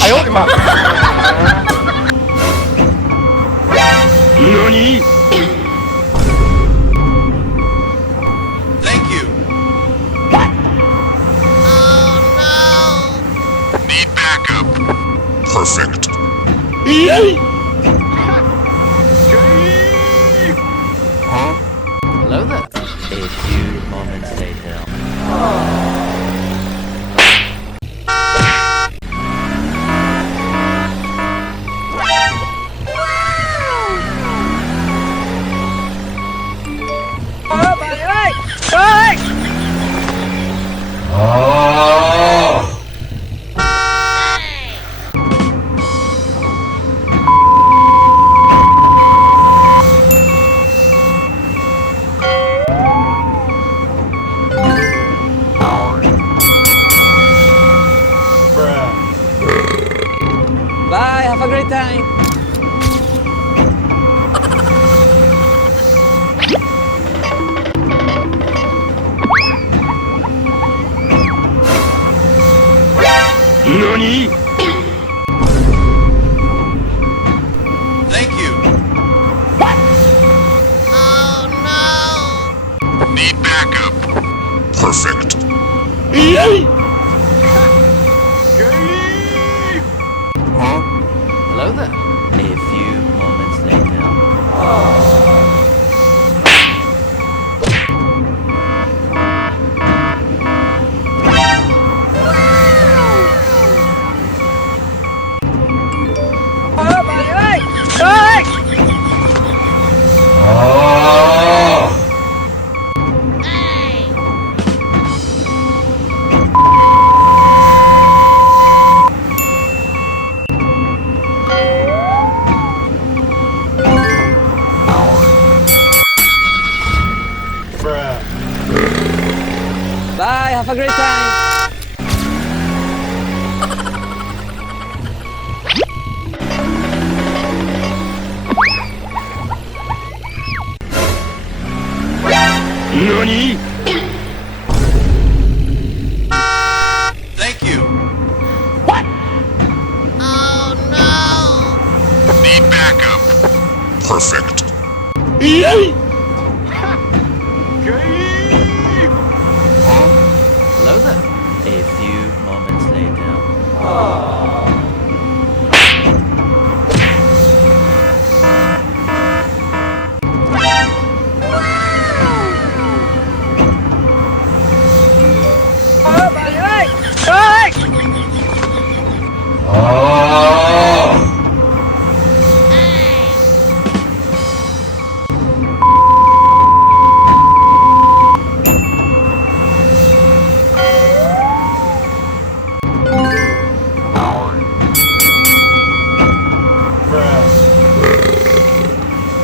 哎呦我的妈！何？ Thank you. Need backup. Perfect. Hello there. A few moments later. Bye, have a great time. Nani? Thank you. Need backup. Perfect. Hello there. A few moments later. Bye, have a great time. Nani? Thank you. Need backup. Perfect. Hello there. A few moments later.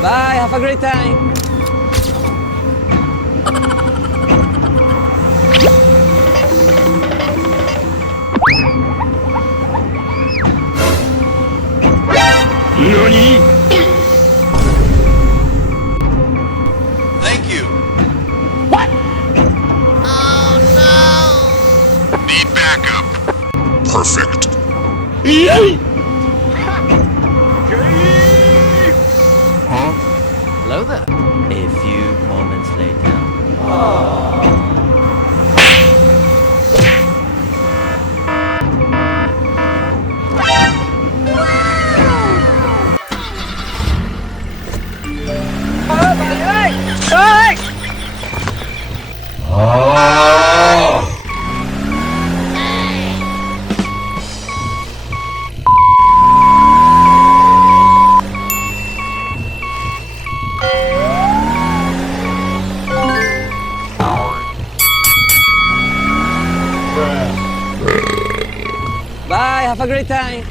Bye, have a great time. Nani? Thank you. Need backup. Perfect. Hello there. A few moments later. Bye, have a great time.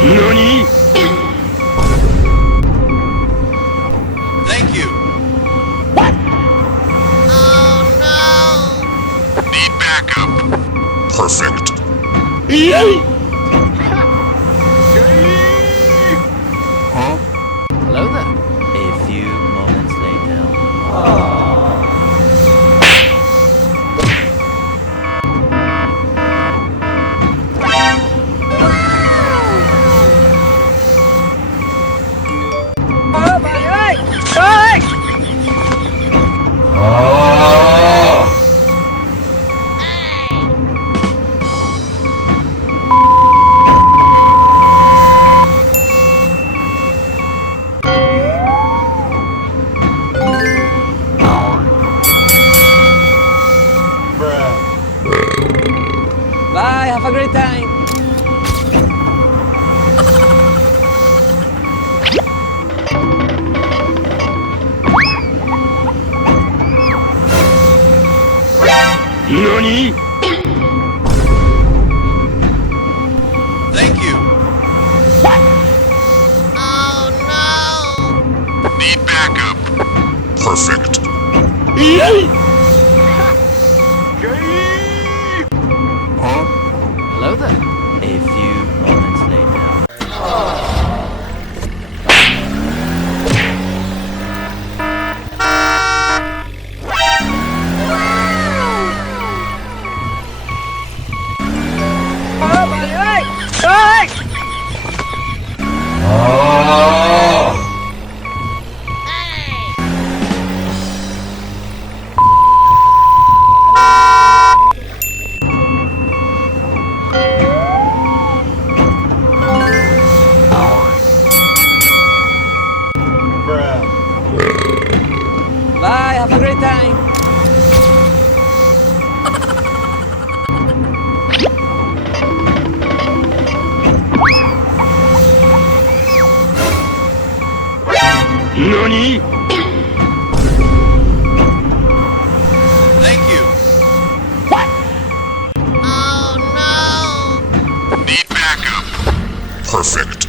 Nani? Thank you. Need backup. Perfect. Hello there. 何 Thank you. Need backup. Perfect. Hello there. A few moments later. Bye, have a great time.何 Thank you. Need backup. Perfect.